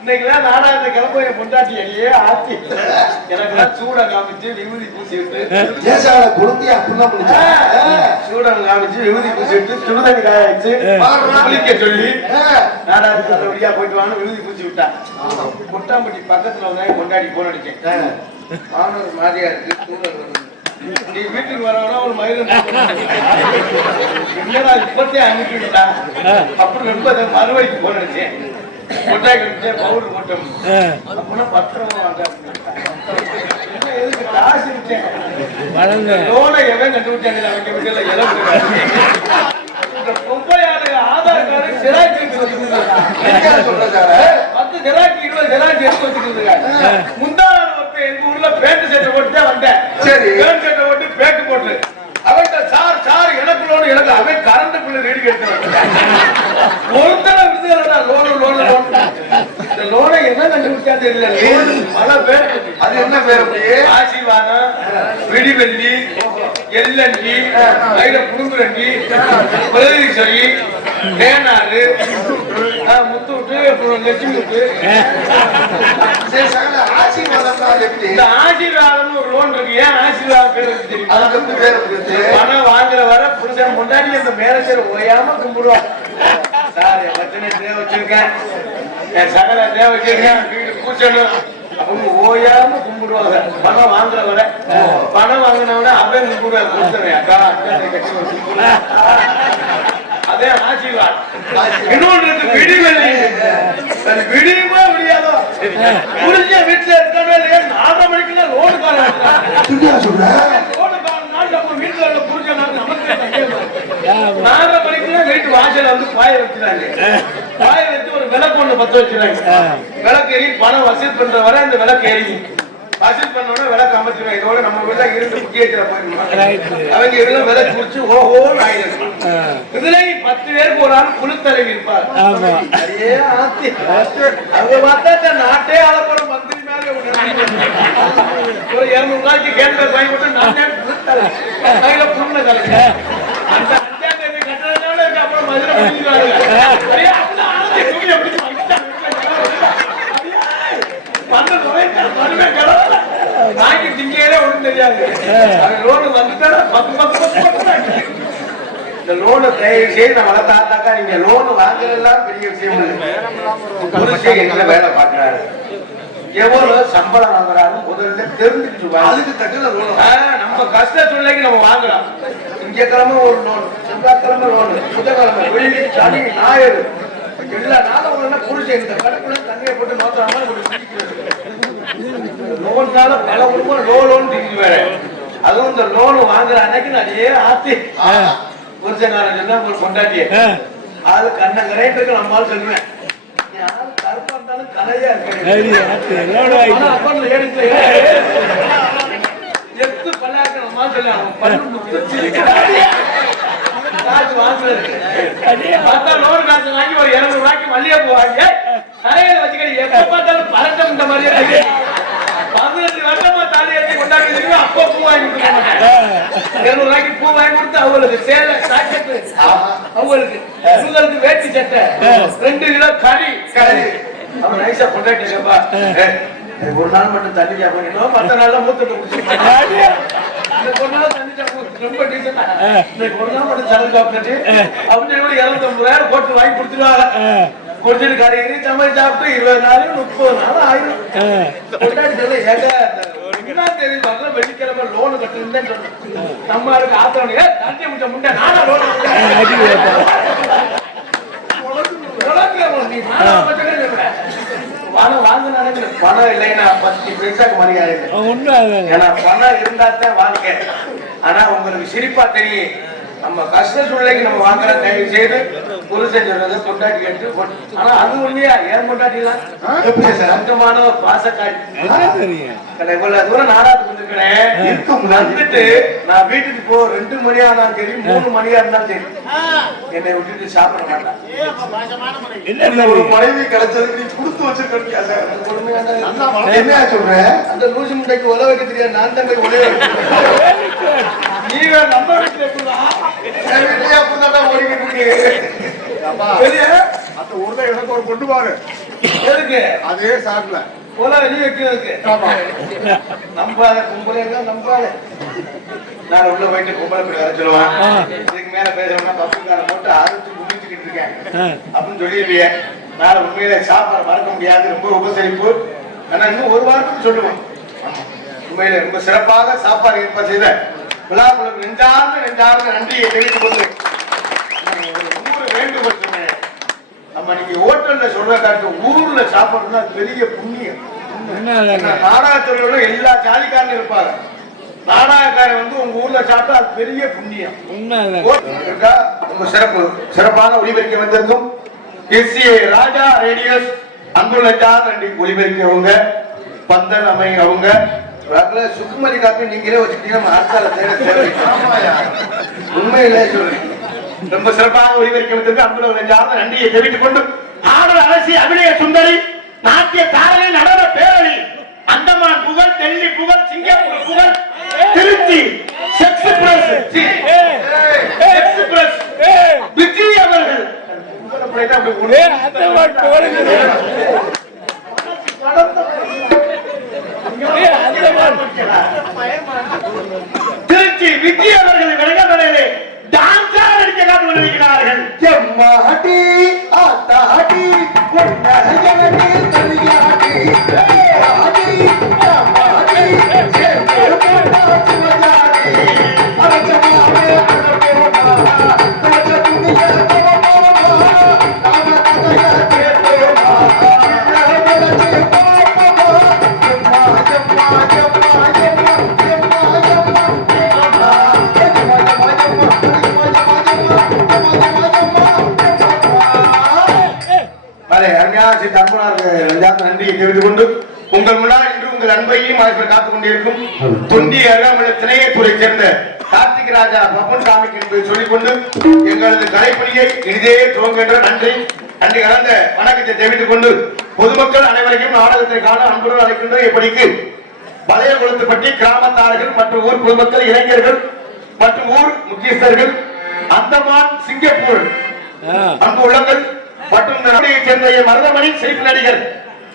இன்னைக்குதான் நாடாந்த கிளம்ப பொண்டாட்டி அடியே ஆத்தி எனக்குலாம் சூட காமிச்சு விபூதி பூசி விட்டு குழந்தைய அப்படிலாம் சூடம் காமிச்சு விபூதி பூசி விட்டு சுடுதண்ணி காய வச்சு குளிக்க சொல்லி நாடாந்து நல்லபடியா போயிட்டு வாங்க விபூதி பூசி விட்டா கொட்டாம்பட்டி பக்கத்துல வந்து கொண்டாடி போன் அடிச்சேன் ஆனது மாதிரியா இருக்கு சூழல் நீ வீட்டுக்கு வரவனா ஒரு மயிறு என்னடா இப்பத்தே அனுப்பிட்டா அப்புறம் ரொம்ப மறுவழிக்கு போன் அடிச்சேன் கொட்டாய் கழிச்சேன் பவுடர் போட்டோம் அப்படின்னா 10 ரூபா வாங்க எதுக்கு காசு இருக்கேன் லோனை எவன் கண்டுபிடிச்சாங்க அவங்க வீட்டுல இடம் இந்த பொம்பளையாளுங்க ஆதார் கார்டு ஜெராக்ஸ் சொல்றாங்க 10 ஜெராக்ஸ் 20 ஜெராக்ஸ் எடுத்து வச்சுக்கிட்டு முந்தா எங்க ஊர்ல பேண்ட் சட்டை போட்டு தான் வந்தேன் சரி பேண்ட் சட்டை போட்டு பேண்ட் போட்டு அவன் சார் எனக்கு லோன் எனக்கு அவன் கரண்ட் பில்லு ரெடி எடுத்துறான் ஒருத்தர விடுதலடா லோன் இந்த லோனை என்ன கண்டுபிடிச்சா தெரியல பல பேர் அது என்ன பேர் அப்படியே ஆசீர்வாதம் விடிவெள்ளி எல்லண்டி கையில புடுங்குரண்டி பிரதீஸ்வரி தேனாறு முத்துட்டு அப்புறம் லட்சுமி முத்து இந்த ஆசீர்வாதம் ஒரு லோன் இருக்கு ஏன் ஆசீர்வாதம் பேர் பணம் வாங்குற வர புருஷன் முன்னாடி அந்த மேனேஜர் ஓயாம கும்பிடுவான் சார் என் வச்சனை தேவை வச்சிருக்கேன் என் சகல தேவை வச்சிருக்கேன் வீடு பூச்சணும் அவங்க ஓயாம கும்பிடுவாங்க பணம் வாங்குற வர பணம் வாங்கினவன அவன் கும்பிடுவாங்க கொடுத்துறேன் அக்கா அதே ஆசீர்வாதம் இன்னொன்று விடிவெள்ளி விடியுமா விடியாதோ புரிஞ்ச வீட்டுல இருக்கவே இல்லையா 4 மணிக்குள்ள லோடு காலம் வீட்டுல உள்ள புரிஞ்ச நமக்கு 4 மணிக்குள்ள வீட்டு வாசல வந்து பாய வச்சுறாங்க பாய வச்சு ஒரு விளக்கு ஒண்ணு பத்த வச்சுறாங்க விளக்கு எரி பணம் வசூல் பண்ற வரை இந்த விளக்கு எரி வசூல் பண்ணோட விளக்கு அமைச்சிருவாங்க இதோட நம்ம வீட்டுல இருந்து முக்கியத்துல போயிருந்தோம் அவங்க இதெல்லாம் விளக்கு குடிச்சு ஓஹோன்னு ஆயிடும் இதுல 10 பேருக்கு ஒரு ஆள் குழுத்தலைவி இருப்பார் அதே ஆத்தி அவங்க பார்த்தா நாட்டே ஆளப்போட மந்திரி மேல ஒரு 200 ரூபாய்க்கு கேள்வி வாங்கி போட்டு நானே கையில புண்ண கலக்கு அந்த 5ஆம் தேதி கட்டுறதுனால அப்புறம் மதுரை பிடிச்சிருவாங்க வாங்கி திங்கவே ஒண்ணும் தெரியாது லோனு வந்துட்டா 10 இந்த லோனு தயவு செய்து நம்ம வளர்த்தாக்கா நீங்க லோனு வாங்கலாம் பெரிய விஷயம் வேலை பார்க்கிறாரு எவ்வளவு சம்பளம் வாங்குறாரு முதல்ல தெரிஞ்சுட்டு அதுக்கு தக்க நம்ம கஷ்ட சூழ்நிலைக்கு நம்ம வாங்கலாம் திங்கக்கிழமை ஒரு லோன் செவ்வாய்க்கிழமை லோன் புதன்கிழமை வெள்ளி சனி ஞாயிறு எல்லா நாளும் புரிச்சு இந்த கடுப்புல தண்ணியை போட்டு நோத்தாம லோன்னால பல குடும்பம் லோன் திங்கு வேற அதுவும் இந்த லோன் வாங்குற அன்னைக்கு நிறைய ஆத்தி புருஷங்காரன் சொன்னா கொண்டாட்டிய அது கண்ணங்கரைட்டு இருக்கு நம்மளால சொல்லுவேன் கருப்பா இருந்தாலும் கலையா இருக்கு எத்து பல்லாக்க நம்மளால சொல்லுவாங்க காசு வாங்குறது பார்த்தா லோன் காசு வாங்கி ஒரு 200 ரூபாய்க்கு மல்லிகை போவாங்க தலையில வச்சுக்கிட்டு எப்ப பார்த்தாலும் பறக்கம் இந்த மாதிரியே 15 வருஷமா தாலி ஏற்றி கொண்டாடி அப்போ பூ வாங்கி கொடுக்க 200 ரூபாய்க்கு பூ வாங்கி கொடுத்து அவங்களுக்கு சேலை சாக்கெட்டு அவங்களுக்கு உங்களுக்கு வேட்டி சட்டை 2 கிலோ கறி அவன் நைசா கொண்டாட்டிப்பா ஒரு நாள் மட்டும் தண்ணி சாப்பிடணும் 10 நாள்ல மூத்தத்தை குடிச்சு ஒரு நாள் தண்ணி சாப்பிட ரொம்ப டீசெண்டா ஒரு நாள் மட்டும் சரக்கு சாப்பிட்டு அப்படின்னு 250,000 போட்டு வாங்கி கொடுத்துருவாங்க கொடுத்துட்டு கடைக்கு சமையல் சாப்பிட்டு 20 நாள் 30 நாள் ஆயிரும் கொண்டாடி சொல்ல ஏங்க 1ஆம் தேதி வரல வெள்ளிக்கிழமை லோனு கட்டுன்னு சொன்னேன் நம்ம அதுக்கு ஆத்திரம் தண்ணி முடிச்ச முன்னே நானா லோன் பணம் வாங்கினாலே பணம் இல்லைன்னா 10 பைசாக்கு மரியாதை ஏன்னா பணம் இருந்தாத்தான் வாழ்க்கை ஆனா உங்களுக்கு சிரிப்பா தெரியும் நம்ம கஷ்ட சூழ்நிலைக்கு நம்ம வாங்குற தயவு செய்து புருஷன் சொல்றதை கொண்டாடி எடுத்து ஆனா அது ஒண்ணியா ஏன் கொண்டாடிலாம் சந்தமான பாசக்காரி இவ்வளவு தூரம் நாடாத்துக்கு வந்துருக்கிறேன் வந்துட்டு நான் வீட்டுக்கு போ 2 மணியா இருந்தாலும் சரி 3 மணியா இருந்தாலும் சரி என்னை விட்டுட்டு சாப்பிட மாட்டான் ஒரு மனைவி கிடைச்சதுக்கு நீ கொடுத்து வச்சிருக்க என்ன சொல்றேன் அந்த லூசி முட்டைக்கு உதவ வைக்க தெரியாது நான் தான் போய் உதவ நீ நம்ம வீட்டுல அந்த ஊர்ல எனக்கு ஒரு கொண்டு பாரு எதுக்கு அதே சாப்பிடல போல வெளியே வைக்கிறதுக்கு நம்பாத கும்பலே நம்பாத. நான் உள்ள போயிட்டு கும்பலை போய் வர சொல்லுவான். இதுக்கு மேல பேசணும்னா பப்புக்கார போட்டு அறுத்து குடிச்சுக்கிட்டு இருக்கேன் அப்படின்னு சொல்லிடுவிய. நான் உண்மையில சாப்பாடு மறக்க முடியாது, ரொம்ப உபசரிப்பு. ஆனா இன்னும் ஒரு வாரத்துக்கு சொல்லுவேன். உண்மையில ரொம்ப சிறப்பாக சாப்பாடு ஏற்பாடு செய்த விழாக்குழுக்கு நெஞ்சார்ந்த நன்றியை தெரிவித்துக் கொண்டு ஒரு வேண்டுகோள் சொன்னேன். நம்ம நீங்க ஹோட்டல்ல சொல்ற காட்டு ஊர்ல சாப்பிடணும்னா பெரிய புண்ணியம். நாடகத்துறையோட எல்லா ஜாதிக்காரனும் இருப்பாங்க. நாடகக்காரன் வந்து உங்க ஊர்ல சாப்பிட்டா அது பெரிய புண்ணியம். ரொம்ப சிறப்பான ஒளிபெருக்க வந்திருக்கும் எஸ்ஏ ராஜா ரேடியோஸ் அங்குள்ள நன்றி. ஒளிபெருக்கவங்க பந்தன் அமை அவங்க சுக்குமதி காப்பி நீங்களே வச்சுக்கிட்டீங்கன்னா உண்மையிலே சொல்றேன். ரொம்ப சிறப்பாக ஒளிபெருக்க வந்திருக்கு அங்குள்ள நெஞ்சார்ந்த நன்றியை தெரிவித்துக் கொண்டு ஆடல் அரசி அபிநய சுந்தரி நாட்டிய தாரகை நடன பேரணி அந்தமான் புகழ், டெல்லி புகழ், சிங்கப்பூர் புகழ், திருச்சி எக்ஸ்பிரஸ் விஜய் அவர்கள் திருச்சி விஜய் அவர்கள் விளங்கப்படையிலே டான்ஸா நடிக்க காத்து கொண்டிருக்கிறார்கள். எம்மாடி ஆத்தாடி பொன்னகனே தலியாடி ஆடி ஆடி சேப்போடா சுமதாடி அரஜமாவே அனபோடா தஜ துனியா தோபோடா நாம ததய தேடோடா நரவலஜே பாப்போடா எம்மா எம்மா எம்மா எம்மா எம்மா நன்றியை தெரிவித்துக் கொண்டு உங்கள் முன்னால் இன்று உங்கள் அன்பையும் காத்துக் கொண்டிருக்கும் தொண்டி அருகாமல திணையத்துறை சேர்ந்த கார்த்திக் ராஜா பப்பன் சாமிக்கு என்பதை சொல்லிக்கொண்டு எங்களது கலைப்பணியை இனிதே துவங்குகின்ற நன்றி கலந்த வணக்கத்தை தெரிவித்துக் கொண்டு பொதுமக்கள் அனைவரையும் நாடகத்தை காண அன்புடன் அழைக்கின்ற இப்படிக்கு பழைய குளத்துப்பட்டி கிராமத்தார்கள் மற்றும் ஊர் பொதுமக்கள், இளைஞர்கள் மற்றும் ஊர் முக்கியஸ்தர்கள், அந்தமான், சிங்கப்பூர் அன்பு உள்ளங்கள் மற்றும் இந்த நாட்டைச் சேர்ந்த மருதமணி சிரிப்பு நடிகர்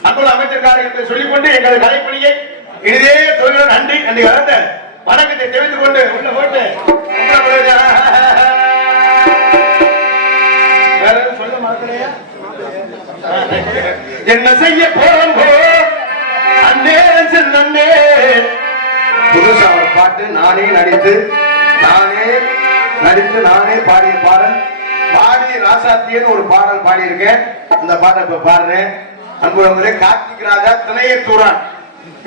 அன்புள்ள அமைச்சர்கள் என்று சொல்லிக்கொண்டு எங்களது கலைப்பணியை இனிதே தொழில் நன்றி கலந்த வணக்கத்தை தெரிவித்துக் கொண்டு உள்ள போட்டு வேற சொல்ல மாட்டேயா என்ன செய்ய போறோம் அண்ணே நன்னே. புதுசா ஒரு பாட்டு நானே நடித்து நானே பாடிய பாடல் பாடி ராசாத்தியன்னு ஒரு பாடல் பாடி இருக்கேன். அந்த பாட்டை இப்ப பாடுறேன். அன்புள்ளவர்களே, கார்த்திக் ராஜா திணையத்தூரான்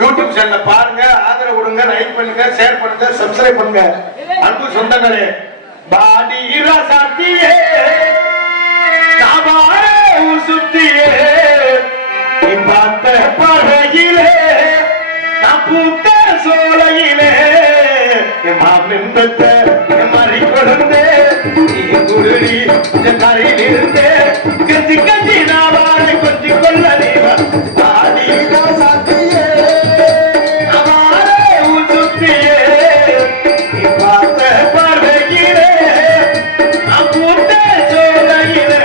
யூடியூப் சேனல் பாருங்க, ஆதரவு கொடுங்க, லைக் பண்ணுங்க, ஷேர் பண்ணுங்க, சப்ஸ்கிரைப் பண்ணுங்க. அன்பு சொந்தங்களே, பாடி ராசாத்தியே நாமாரே சுத்தியே நீ பார்த்த பழகிலே நான் பூத்த சோலையிலே மாமின்பத்த மாறி கொழுந்தே நீ குருடி கரையில் இருந்தே கஞ்சி கஞ்சி நாவாரை கொஞ்சி கொள்ள நீவா ஆடிதா சாத்தியே அமாரே சுத்தியே நீ பார்த்த பார்வையிலே நான் பூத்த சோலையிலே.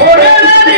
ஓடனே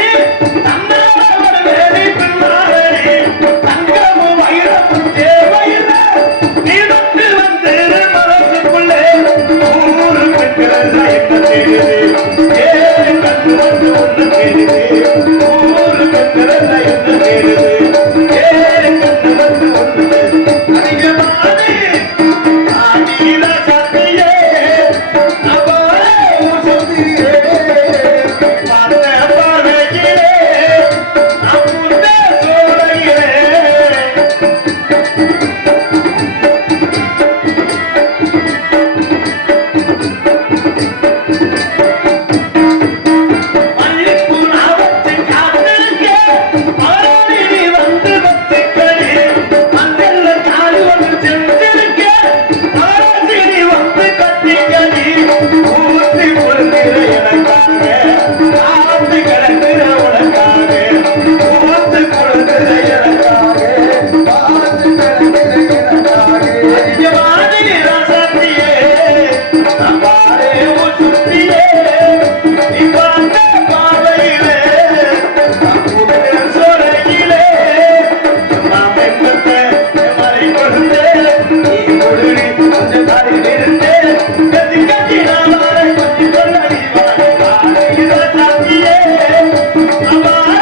மாடி